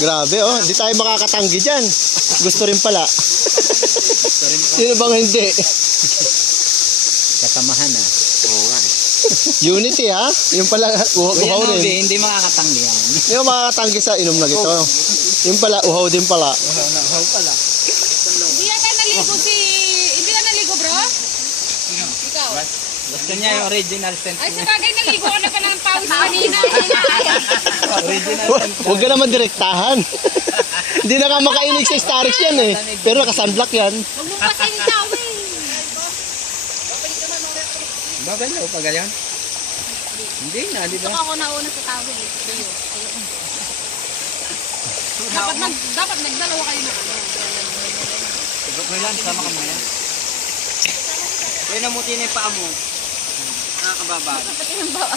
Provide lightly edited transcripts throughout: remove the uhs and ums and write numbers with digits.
Grabe oh, hindi tayo makakatanggi dyan. Gusto rin pala. Sino bang hindi? Kasamahan ah. Oo nga eh. Unity ha? Yung pala, uhaw rin. Hindi makakatanggi yan. Hindi mo makakatanggi sa inom na ito. Yung pala, uhaw din pala. Uhaw pala. Hindi yata naligo si... Hindi ka naligo, bro? Ikaw? Gusto niya yung original scent Ay, niya. sabagay naligo ka na pa ng pawis kanina. Original scent. Huwag ka naman direktahan. Hindi na ka makainig sa Starix yan eh. Pero naka-sunblock yan. Huwag mong pasayin daw eh. Bagal na pa ganyan? Hindi na, di Gusto ba? ko ako nauna sa tawel eh. Tuyo. Dapat nagdalawa kayo na ano. Siguro ko lang, sama ka muna. Kaya namuti na yung paa mo. Nakakababad. Pati ng bawa.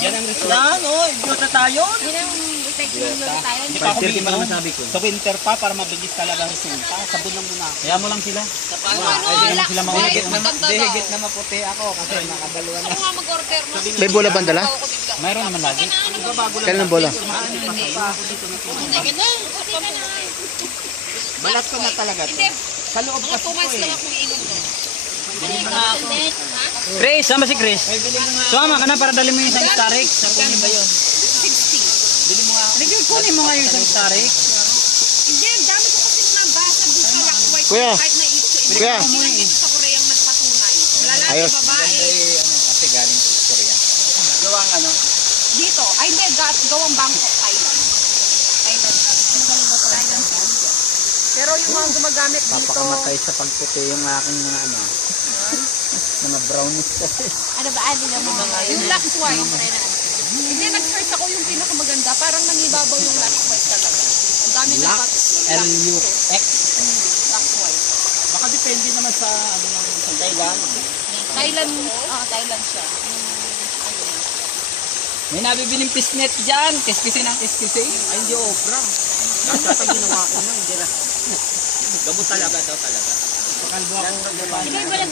Yan ang result. Yan, oh, idiota tayo. Hindi na yung effect ng luto tayo. Hindi pa ako bigyan masabi ko. Sa winter pa para mabilis talaga ang resulta. Sabon lang muna. Kaya mo lang sila. Ano, Sila mahigit na higit na maputi ako kasi nakadalawa na. Ako nga mag-order mo. May bola ba dala? Mayroon naman lagi. Kailan ang bola? Hindi ka na. Kasi ka na. Balat ko na talaga. Hindi. Sa loob Mga kasi 2 ko months eh. lang akong inom to. Chris, sama si Chris. Sumama ka na para dali mo yung isang tarik. Kunin ba yun? 60. Bili mo nga. Kunin mo nga yung isang tarik. Hindi, ang dami ko kasi nabasa doon sa Lakway. Kuya. Kahit na ito. Kuya. Dito sa Koreang nagpatunay. Lalaki, Ayos. babae. Ano kasi galing sa Korea. Gawang ano? Dito. Ay, hindi. Gawang Bangkok, Thailand. Thailand. Pero yung mga gumagamit dito. Papakamatay sa pagputi yung aking mga ano. Mga brownies kasi. Ano ba? Ano naman? Yung Lux White. Hindi, nag-search ako yung pinakamaganda. Parang nangibabaw yung Lux White talaga. Ang dami na Lux, L-U-X. Lux White. Baka depende naman sa ano sa Thailand. Thailand, Thailand siya. May nabibiling pisnet dyan. Kiskisin ang kiskisin. Ay, hindi obra. Nasa pag ginawa ko na, hindi na. Gabot talaga daw talaga. Pakalbo ako. Ikaw ba lang